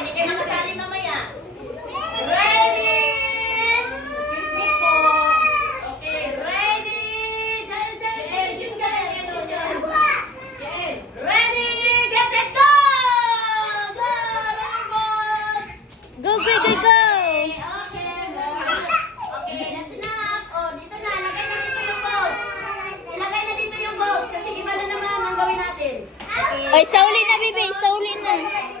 Hindi kayo makasali mamaya. Ready? Excuse me po. Okay, ready? Jail. Ready, get set, go! Go, boss! Go, go! Okay, that's enough. Oh, dito na. Lagay na dito yung balls. Ilagay na dito yung balls kasi iba na naman ang gawin natin. Okay. Ay, sauli na, baby. Sauli na.